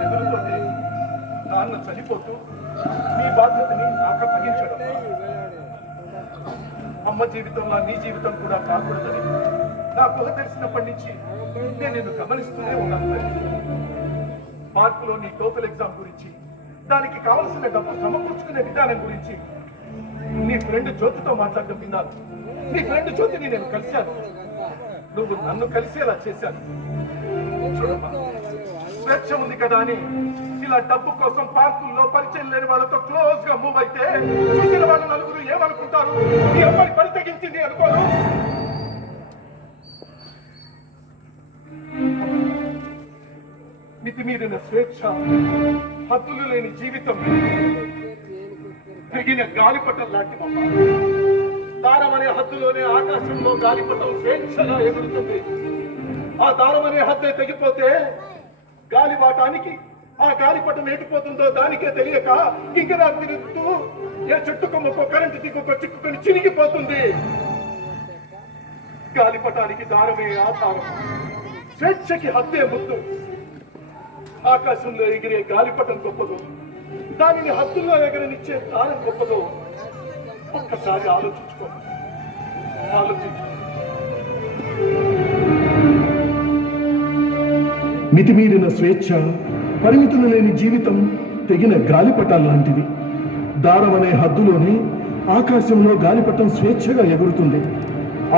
ఎదురుతోనే నాన్న చనిపోతూ నీ బాధ్యతని నాకు అప్పగించడం, అమ్మ జీవితంలో నీ జీవితం కూడా కాకూడదని నాకు ఊహ తెలిసినప్పటి నుంచి నేను నిన్ను గమనిస్తూనే ఉన్నాను. పార్కులో నీ టోఫెల్ ఎగ్జామ్ గురించి, దానికి కావలసిన డబ్బు సమకూర్చుకునే విధానం గురించి నీ ఫ్రెండ్ జ్యోతితో మాట్లాడటం విన్నాను. నీ ఫ్రెండ్ జ్యోతిని నేను కలిశాను, నువ్వు నన్ను కలిసేలా చేశాను. చూడమ్మా, స్వేచ్ఛ ఉంది కదా అని ఇలా డబ్బు కోసం పార్కుల్లో పరిచయం లేని వాళ్ళతో క్లోజ్ గా మూవ్ అయితే చూసిన వాళ్ళు నలుగురు ఏమనుకుంటారు? నీ అమ్మాయి పని తెగించింది అనుకోరు. మితిమీరిన స్వేచ్ఛ, హద్దులు లేని జీవితం తెగిన గాలిపటం లాంటి దారం అనే హద్దులోనే ఆకాశంలో గాలిపటం స్వేచ్ఛగా ఎగురుతుంది. ఆ దారం అనే హద్దే తెగిపోతే గాలివాటానికి ఆ గాలిపటం ఎటుపోతుందో దానికే తెలియక గింగిరా తిరుగుతూ ఏ చెట్టు కొమ్మకో కరెంటు దిగుకో చిక్కుకొని చిరిగిపోతుంది. గాలిపటానికి దారమే ఆధారం, స్వేచ్ఛకి హద్దే ముద్దు. ఆకాశంలో ఎగిరే గాలిపటం గొప్పదో, దానిని హద్దుల్లో ఎగరనిచ్చే దారం గొప్పదో ఒక్కసారి ఆలోచించుకో. మితిమీరిన స్వేచ్ఛ, పరిమితులు లేని జీవితం తెగిన గాలిపటాలు లాంటివి. దారం అనే హద్దులోనే ఆకాశంలో గాలిపటం స్వేచ్ఛగా ఎగురుతుంది.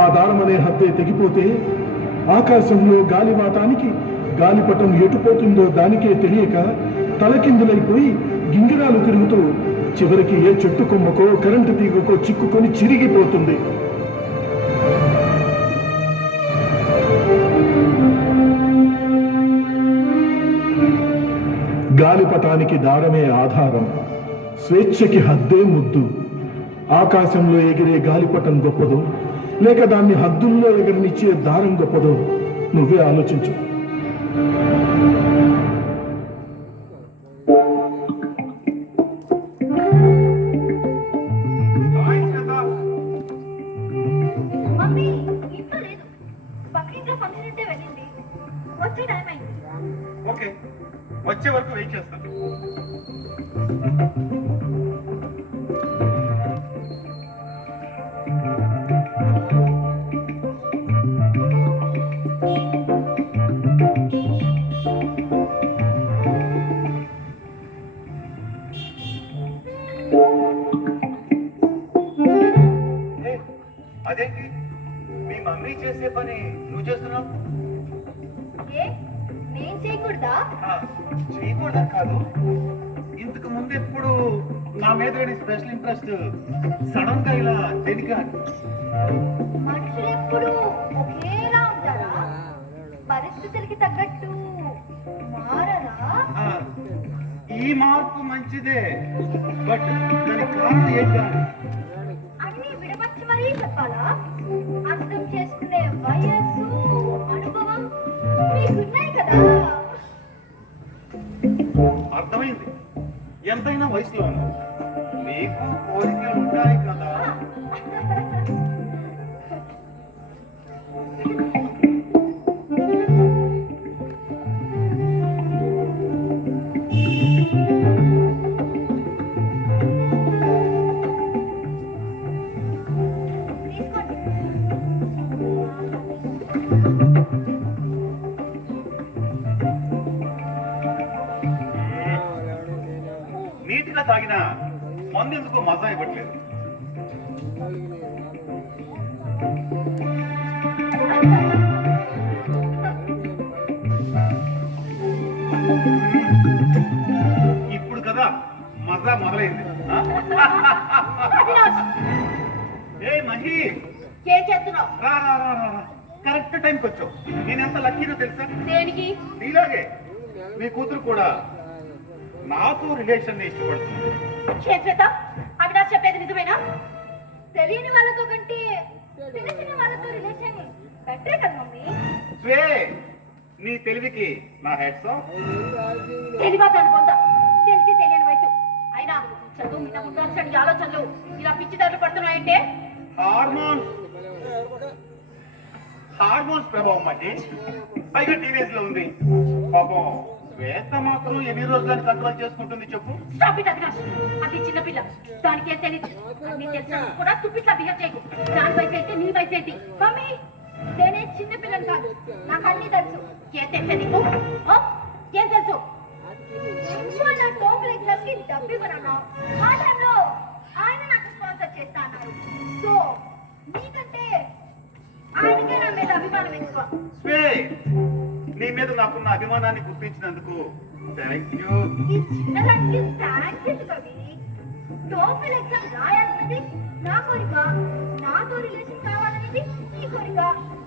ఆ దారం అనే హద్దే తెగిపోతే ఆకాశంలో గాలివాటానికి గాలిపటం ఎటుపోతుందో దానికే తెలియక తలకిందులైపోయి గింగిరాలు తిరుగుతూ చివరికి ఏ చెట్టు కొమ్మకో కరెంటు తీగకో చిక్కుకొని చిరిగిపోతుంది. గాలిపటానికి దారమే ఆధారం, స్వేచ్ఛకి హద్దే ముద్దు. ఆకాశంలో ఎగిరే గాలిపటం గొప్పదో, లేక దాన్ని హద్దుల్లో ఎగరనిచ్చే దారం గొప్పదో నువ్వే ఆలోచించు. వచ్చే వరకు వెయిట్ చేస్తాను. అదేంటి మీ మమ్మీ చేసే పని నువ్వు చేస్తున్నావు? నేను చేయకూడదా? చేయకూడదా కాదు, ఇంతకు ముందు ఎప్పుడు నా మీద స్పెషల్ ఇంట్రెస్ట్ సడన్ గా ఇలా దేనికా? మనుషులు ఎప్పుడు ఒకేలా ఉంటారా? పరిస్థితులకి తగ్గట్టు మారరా? ఈ మార్పు మంచిదే, బట్ దానికి కారణం ఏంటా? అన్ని విడమర్చి మరీ చెప్పాలా? అర్థం చేసుకునే వయస్సు, అనుభవం మీకున్నాయి కదా. అర్థమైంది, ఎంతైనా వయసులో నీకు కోరికలు ఉంటాయి కదా. నీటిగా తాగిన మందు ఎందుకో మజా ఇవ్వట్లేదు. ఇప్పుడు కదా మజా మొదలైంది. ఏ మహి, ఏం చేస్తున్నావు? కరెక్ట్ టైంకి వచ్చావు. నేను ఎంత లక్కీనో తెలుసా? దేనికి? నీలాగే మీ కూతురు కూడా నాతో రిలేషన్ ఇష్టపడుతుంది. అవినాష్ చెప్పేది నిజమేనా? తెలియని వాళ్ళతో కంటే తెలిసిన వాళ్ళతో రిలేషన్ బెటరే కదా మమ్మీ. స్వే, నీ తెలివికి నా హెడ్స్ ఆఫ్. తెలియదు అనుకుందా, తెలిసి తెలియని వయసు. అయినా చదువు మీద ఉండాల్సిన ఆలోచనలు ఇలా పిచ్చిదారులు పడుతున్నాయంటే హార్మోన్స్ ప్రభావం అంటే పైగా టీనేజ్ లో ఉంది. పాపం శ్వేత మాత్రం ఎన్ని రోజులని కంట్రోల్ చేసుకుంటుంది చెప్పు. Stop it Avinash. అది చిన్నపిల్ల, దానికి ఏం తెలియదు. అన్ని తెలిసినా కూడా తుప్పిట్లా బిహేవ్ చేయకు. దాని వయసు అయితే నీ వయసు ఏంటి? మమ్మీ నేనే చిన్నపిల్లని కాదు, నాకు అన్ని తెలుసు. ఏం తెలుసా నీకు? ఆ? ఏం తెలుసు? నా టోపల్ ఎగ్జామ్ కి డబ్బు ఇవ్వనన్నా, ఆ టైంలో ఆయన నాకు స్పాన్సర్ చేస్తా అన్నారు. సో నీకంటే ఆయనకే నా మీద అభిమానం ఎక్కువ. స్వే, నీ మీద నాకున్న అభిమానాన్ని గుర్తించినందుకు థ్యాంక్ యూ. ఈ చిన్నదానికి థ్యాంక్స్ ఎందుకు కవి? టోఫెల్ ఎగ్జామ్ రాయాలన్నది నా కోరిక, నాతో రిలేషన్ కావాలనేది నీ కోరిక.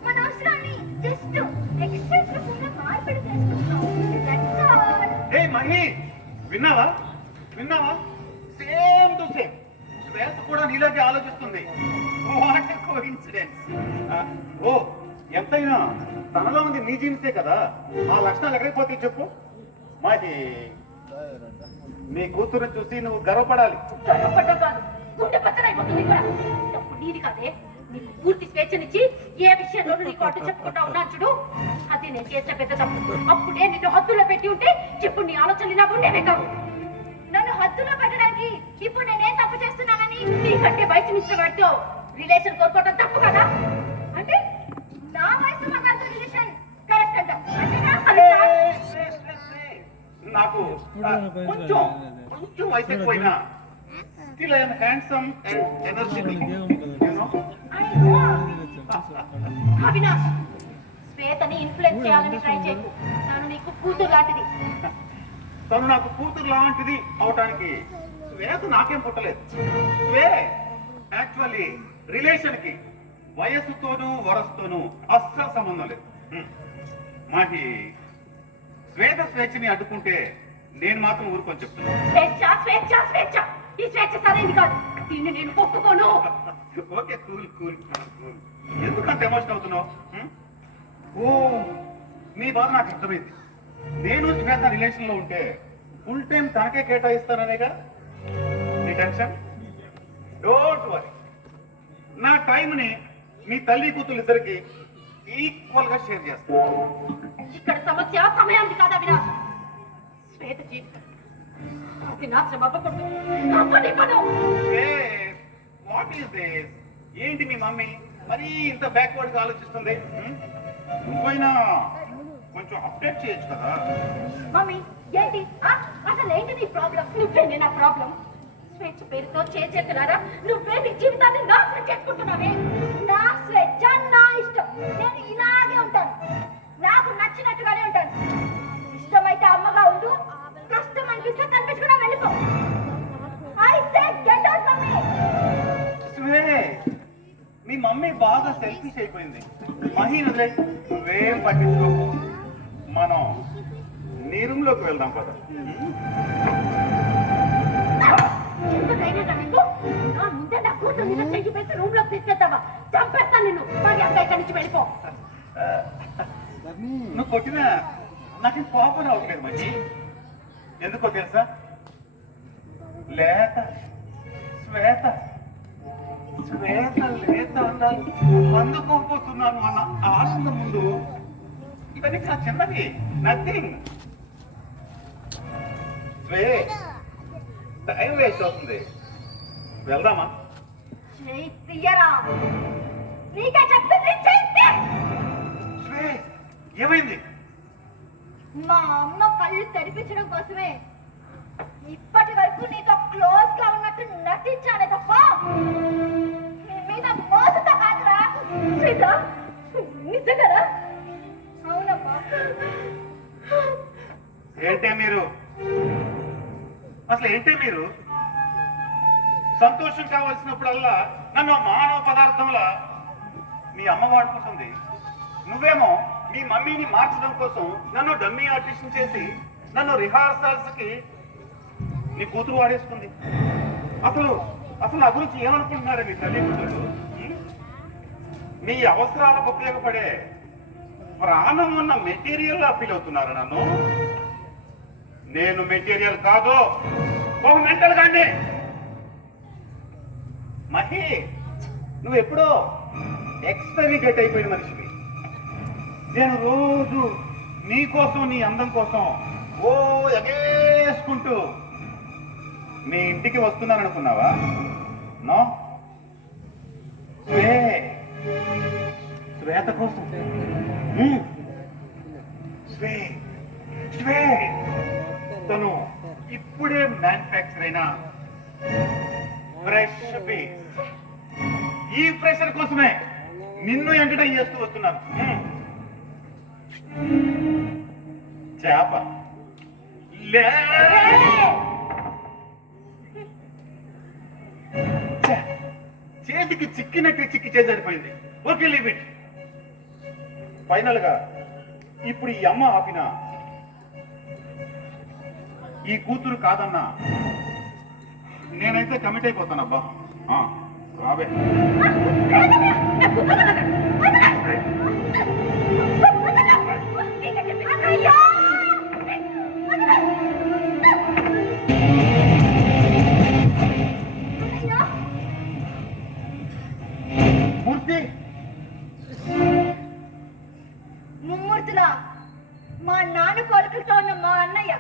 మన అవసరాన్ని జస్ట్ ఎక్స్చేంజ్ రూపంలో మార్పిడి చేసుకుంటున్నాం. That's all. హే మహి, విన్నావా విన్నావా? సేమ్ టు సేమ్ శ్వేత కూడా నీలాగే ఆలోచిస్తుంది. What a coincidence. ఓ ఎంతైనా తనలో ఉంది నీ జీన్సే కదా, ఆ లక్షణాలు ఎక్కడికి పోతాయి చెప్పు. మాది నీ కూతురు చూసి నువ్వు గర్వపడాలి. గర్వపడ్డం కాదు, గుండె పచ్చడైపోతుంది కూడా. తప్పు నీది కాదే. నీకు పూర్తి స్వేచ్ఛనిచ్చి ఏ విషయంలోనూ నీకు అడ్డు చెప్పుకుంటా ఉన్నాను చూడు, అది నేను చేసిన పెద్ద తప్పు. అప్పుడే నిన్ను హద్దులో పెట్టి ఉంటే ఇప్పుడు నీ ఆలోచనలు ఇలా ఉండేవే కావు. నన్ను హద్దులో పెట్టడానికి ఇప్పుడు నేనేం తప్పు చేస్తున్నానని నీకంటే వయసు మించిన వాడితో రిలేషన్ కోరుకోవడం తప్పు కదా? అంటే నా వయసు మగాడితో రిలేషన్ కరెక్ట్ అంట అంతేనా? నాకు కొంచెం కొంచెం వయసు ఎక్కువైనా still I'm handsome and energetic, you know. Avinash, శ్వేతని ఇన్ఫ్లుయెన్స్ చేయాలని ట్రై చేయకు. తను నీకు కూతురు లాంటిది. తను నాకు కూతురు లాంటిది అవటానికి శ్వేత నాకేం పుట్టలేదు. శ్వే యాక్చువల్లీ రిలేషన్ కి వయస్సుతోనూ వరసుతోనూ అస్సలు సంబంధం లేదు. మాకి శ్వేత స్వేచ్ఛని అడ్డుకుంటే నేను మాత్రం ఊరుకొని చెప్తున్నాను. స్వేచ్ఛ స్వేచ్ఛ స్వేచ్ఛ, ఈ స్వేచ్ఛ సరైనది కాదు. దీన్ని నేను ఒప్పుకోను. Okay, cool cool cool. ఎందుకంత ఎమోషన్ అవుతున్నావు? ఓ నీ బాధ నాకు అర్థమైంది. నేను శ్వేత రిలేషన్ లో ఉంటే ఫుల్ టైం తనకే కేటాయిస్తాననేగా నీ టెన్షన్. డోంట్ వరీ, నా టైంని మీ తల్లి కూతురు ఇద్దరికి ఈక్వల్ గా షేర్ చేస్తాను. ఇక్కడ సమస్య సమయానికి కాదు అవినాష్, శ్వేత జీవితం. అది నాశనం అవ్వకూడదు. అవ్వనివ్వను. What is this? ఏంటి మీ మమ్మీ మరీ ఇంత బ్యాక్వర్డ్ గా ఆలోచిస్తుంది? నువ్వైనా కొంచెం అప్డేట్ చేయొచ్చు కదా. మమ్మీ ఏంటి అసలు ఏంటి నీ ప్రాబ్లం? నువ్వేనే నా ప్రాబ్లం. స్వేచ్ఛ పేరుతో చేతులారా నువ్వే నీ జీవితాన్ని నాశనం చేసుకుంటున్నావే. నా స్వేచ్ఛ, నా ఇష్టం. నేను ఇలాగే ఉంటాను, నాకు నచ్చినట్టుగానే ఉంటాను. ఇష్టమైతే అమ్మగా ఉండు, కష్టం అనిపిస్తే కనిపించకుండా వెళ్ళిపో. I said get out mummy. స్వే, మీ మమ్మీ బాగా సెల్ఫిష్ అయిపోయింది. మహి వదిలే, నువ్వేం పట్టించుకోకు. మనం నీ రూమ్ లోకి వెళ్దాం పద. ఎంత ధైర్యం నీకు? నా ముందే నా కూతురు మీద చెయ్యి పెట్టి రూమ్ లోకి తీసుకెళ్తావా? చంపేస్తాను నిన్ను. మరి అక్క ఇక్కడి నుంచి వెళ్ళిపో. నువ్వు కొట్టినా నాకు కోపం రావట్లేదు మహి. ఎందుకో తెలుసా? లేత శ్వేత శ్వేత లేత అన్నాను, అందుకోపోతున్నాను అన్న ఆనందం ముందు ఇవన్నీ చాలా చిన్నవి, నథింగ్. స్వే, టైం వేస్ట్ అవుతుంది, వెళ్దామా? చెయ్యి తీయరా. నీకే చెప్తుంది, చెయ్యి తీ. స్వే, ఏమైంది? మా అమ్మ కళ్ళు తెరిపించడం కోసమే ఇప్పటి వరకు నీతో క్లోజ్ గా ఉన్నట్టు నటించానే తప్ప నీ మీద మోసతో కాదురా. సీత, నిజంగారా? అవునమ్మా. ఏంటే మీరు? అసలు ఏంటే మీరు? సంతోషం కావాల్సినప్పుడల్లా నన్ను మానవ పదార్థంలా మీ అమ్మ వాడుకుంటుంది. నువ్వేమో మీ మమ్మీని మార్చడం కోసం నన్ను డమ్మీ ఆర్టిస్ట్ చేసి నన్ను రిహార్సల్స్ కి నీ కూతురు వాడేసుకుంది. అసలు అసలు నా గురించి ఏమనుకుంటున్నారే మీ తల్లిదండ్రులు? మీ అవసరాలకు ఉపయోగపడే ప్రాణం ఉన్న మెటీరియల్ లా ఫీల్ అవుతున్నారు నన్ను. నేను మెటీరియల్ కాదు, ఒక మెంటల్ గానే. మహి, నువ్వు ఎప్పుడో ఎక్స్పైరీ డేట్ అయిపోయిన మనిషివి. నేను రోజు నీ కోసం, నీ అందం కోసం ఓ ఎగేసుకుంటూ మీ ఇంటికి వస్తున్నాననుకున్నావా? నో, శ్వేత కోసం. తను ఇప్పుడే మ్యానుఫ్యాక్చర్ అయిన ఫ్రెష్ పీస్. ఈ ప్రెషర్ కోసమే నిన్ను ఎంటర్టైన్ చేస్తూ వస్తున్నాను. చేప లే చేతికి చిక్కినట్టు చిక్కి చేసరిపోయింది. Okay, leave it. ఫైనల్ గా ఇప్పుడు ఈ అమ్మ ఆపిన ఈ కూతురు కాదన్నా నేనైతే కమిట్ అయిపోతానబ్బా. రాబే. మూర్తి, ముమ్మూర్తులా మా నాన్న కొడుకుతో ఉన్న మా అన్నయ్య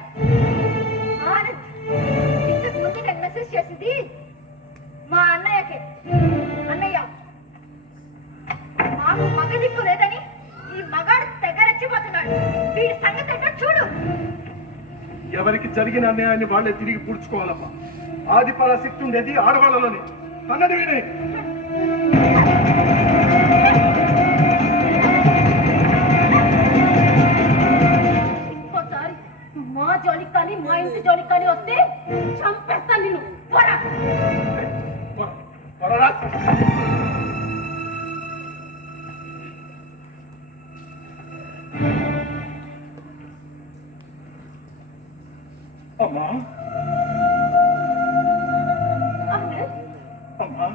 ఆనంద్. ఇంతకు ముందు నేను మెసేజ్ చేసింది మా అన్నయ్యకే. అన్నయ్య, మాకు మగ దిక్కు లేదని ఈ మగాడు తెగ రెచ్చిపోతున్నాడు. వీడి సంగతి ఏంటో చూడు. ఎవరికి జరిగిన అన్యాయాన్ని వాళ్ళే తిరిగి పూడ్చుకోవాలమ్మా. ఆది పరాశక్తి ఉండేది ఆడవాళ్ళలోనే అన్నది వీడే. ఇంకోసారి మా జోలికి కానీ మా ఇంటి జోలికి కానీ వస్తే చంపేస్తాను నిన్ను. పోరా. త్వరగా. అమ్మా, అమ్మా,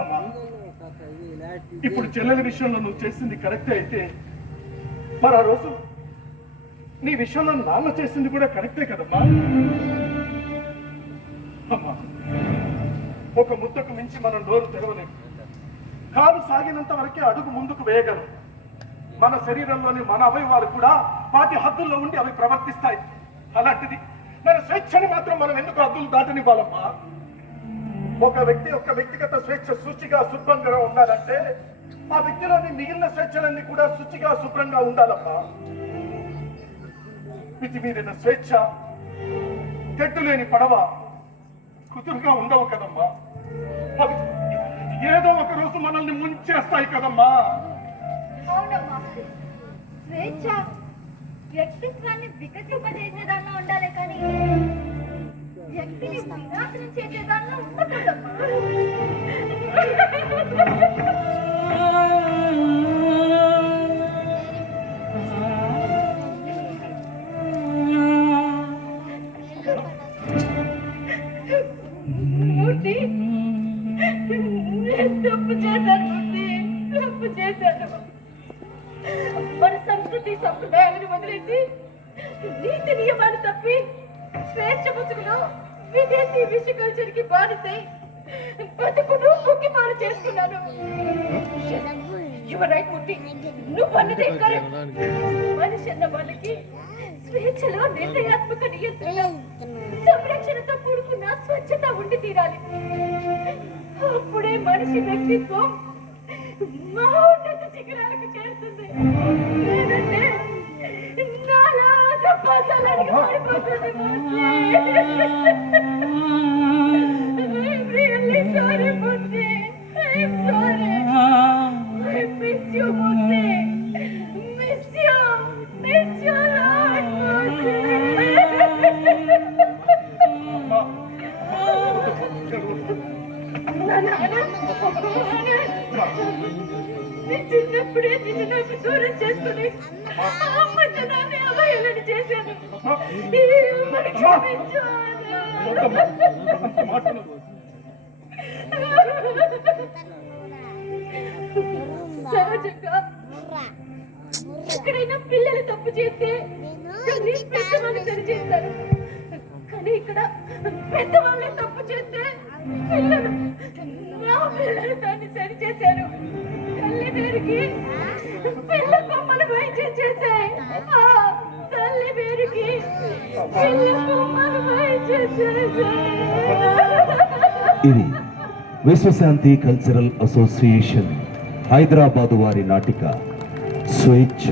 అమ్మా, ఇప్పుడు చెల్లెల విషయంలో నువ్వు చేసింది కరెక్టే అయితే మరి ఆ రోజు నీ విషయంలో నాన్న చేసింది కూడా కరెక్టే కదమ్మా. అమ్మా, ఒక ముద్దకు మించి మనం నోరు తెరవలేము. కాలు సాగినంత వరకే అడుగు ముందుకు వేయగలం. మన శరీరంలోని మన అవయవాలు కూడా వాటి హద్దుల్లో ఉండి అవి ప్రవర్తిస్తాయి. అలాంటిది మన స్వేచ్ఛని మాత్రం మనం ఎందుకు హద్దులు దాటనివ్వాలమ్మా? ఒక వ్యక్తి యొక్క వ్యక్తిగత స్వేచ్ఛ శుచిగా శుభ్రంగా ఉండాలంటే ఆ వ్యక్తిలోని మిగిలిన స్వేచ్ఛలన్నీ కూడా శుచిగా శుభ్రంగా ఉండాలమ్మా. మితిమీరిన స్వేచ్ఛ, తెట్టు లేని పడవ కుదురుగా ఉండవు కదమ్మా. అవి ఏదో ఒక రోజు మనల్ని ముంచేస్తాయి కదమ్మా. అవునమ్మా, స్వేచ్ఛ వ్యక్తిత్వాన్ని వికసింపజేసేదానిలో ఉండాలి కానీ వ్యక్తిని వినాశనం చేసేదానిలో ఉండకూడదమ్మా. మూర్తి, నేను తప్పు చేశాను. మూర్తి, తప్పు చేశాను. మన సంస్కృతి సంప్రదాయాలను వదిలేసి నీతి నియమాలు తప్పి స్వేచ్ఛ ముసుగులో విదేశీ విష కల్చర్ కి బానిసై బతుకును ముక్కిమారు చేసుకున్నాను. మూర్తి, నువ్వు అన్నదే కరెక్ట్. మనిషి అన్న వాళ్ళకి స్వేచ్ఛలో నిర్ణయాత్మక నియంత్రణ, సంరక్షణతో కూడుకున్న స్వచ్ఛత ఉండి తీరాలి. అప్పుడే మనిషి వ్యక్తిత్వం మహోన్నత శిఖరాలకు చేరుతుంది. లేదంటే నాలాగా పాతాళానికి పడిపోతుంది. I'm really sorry, Murthy. I'm sorry. I miss you, Murthy. Miss you. Miss you, Lord, Murthy. చిన్నప్పుడే నిన్ను నాకు దూరం చేసుకుని అమ్మతనాన్ని అవహేళన చేశాను. సహజంగా ఎక్కడైనా పిల్లలు తప్పు చేస్తే పెద్దవాళ్ళు సరి చేస్తారు. కానీ ఇక్కడ పెద్దవాళ్ళే తప్పు చేస్తే పిల్లలు దాన్ని సరి చేశారు. తల్లి పేరుకి పిల్ల కొమ్మలు వైద్యం చేశాయి. పేరుకి పిల్లకు మనమై చేసేది. ఇది విశ్వశాంతి కల్చరల్ అసోసియేషన్ హైదరాబాదు వారి నాటిక స్వేచ్ఛ.